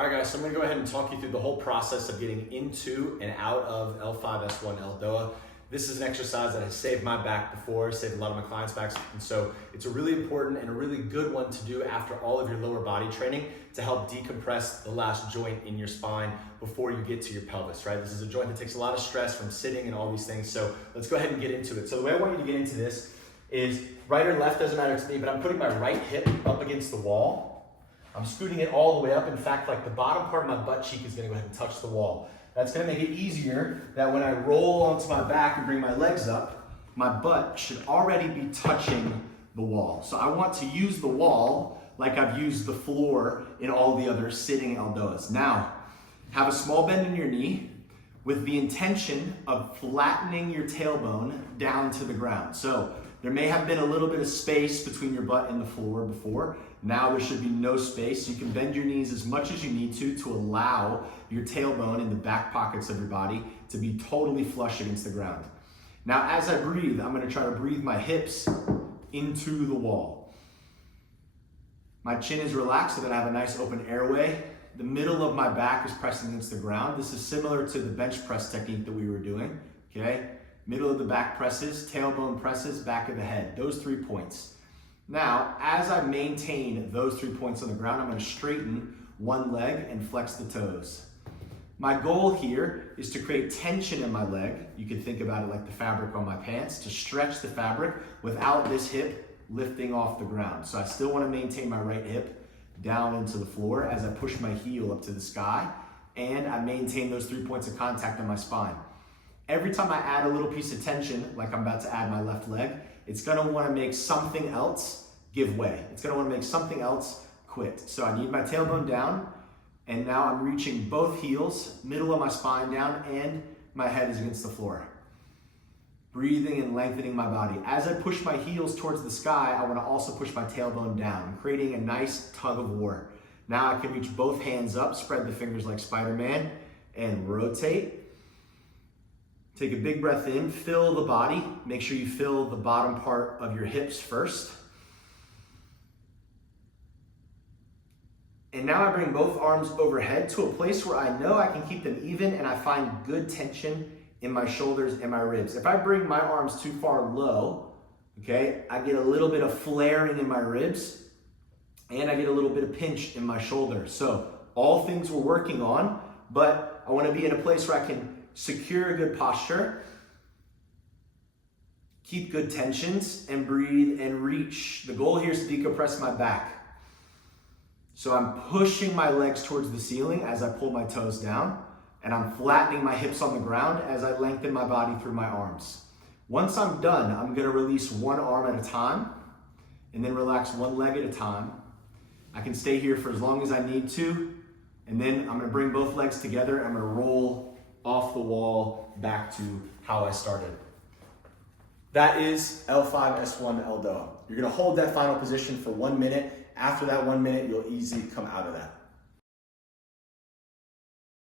All right guys, so I'm gonna go ahead and talk you through the whole process of getting into and out of L5S1 Eldoa. This is an exercise that has saved my back before, saved a lot of my clients' backs, and so it's a really important and a really good one to do after all of your lower body training to help decompress the last joint in your spine before you get to your pelvis, right? This is a joint that takes a lot of stress from sitting and all these things, so let's go ahead and get into it. So the way I want you to get into this is right or left, doesn't matter to me, but I'm putting my right hip up against the wall. I'm scooting it all the way up. In fact, like the bottom part of my butt cheek is gonna go ahead and touch the wall. That's gonna make it easier that when I roll onto my back and bring my legs up, my butt should already be touching the wall. So I want to use the wall like I've used the floor in all the other sitting Eldoas. Now, have a small bend in your knee with the intention of flattening your tailbone down to the ground. So there may have been a little bit of space between your butt and the floor before. Now there should be no space. You can bend your knees as much as you need to allow your tailbone in the back pockets of your body to be totally flush against the ground. Now as I breathe, I'm gonna try to breathe my hips into the wall. My chin is relaxed so that I have a nice open airway. The middle of my back is pressing against the ground. This is similar to the bench press technique that we were doing, okay? Middle of the back presses, tailbone presses, back of the head, those 3 points. Now, as I maintain those 3 points on the ground, I'm gonna straighten one leg and flex the toes. My goal here is to create tension in my leg. You can think about it like the fabric on my pants, to stretch the fabric without this hip lifting off the ground. So I still wanna maintain my right hip down into the floor as I push my heel up to the sky, and I maintain those 3 points of contact on my spine. Every time I add a little piece of tension, like I'm about to add my left leg, it's gonna wanna make something else give way. It's gonna wanna make something else quit. So I need my tailbone down, and now I'm reaching both heels, middle of my spine down, and my head is against the floor. Breathing and lengthening my body. As I push my heels towards the sky, I wanna also push my tailbone down, creating a nice tug of war. Now I can reach both hands up, spread the fingers like Spider-Man, and rotate. Take a big breath in, fill the body. Make sure you fill the bottom part of your hips first. And now I bring both arms overhead to a place where I know I can keep them even and I find good tension in my shoulders and my ribs. If I bring my arms too far low, okay, I get a little bit of flaring in my ribs and I get a little bit of pinch in my shoulder. So all things we're working on, but I want to be in a place where I can secure a good posture, keep good tensions, and breathe and reach. The goal here is to decompress my back. So I'm pushing my legs towards the ceiling as I pull my toes down, and I'm flattening my hips on the ground as I lengthen my body through my arms. Once I'm done, I'm gonna release one arm at a time, and then relax one leg at a time. I can stay here for as long as I need to, and then I'm gonna bring both legs together, I'm gonna roll off the wall back to how I started. That is L5S1 Eldoa. You're gonna hold that final position for 1 minute. After that 1 minute, you'll easily come out of that.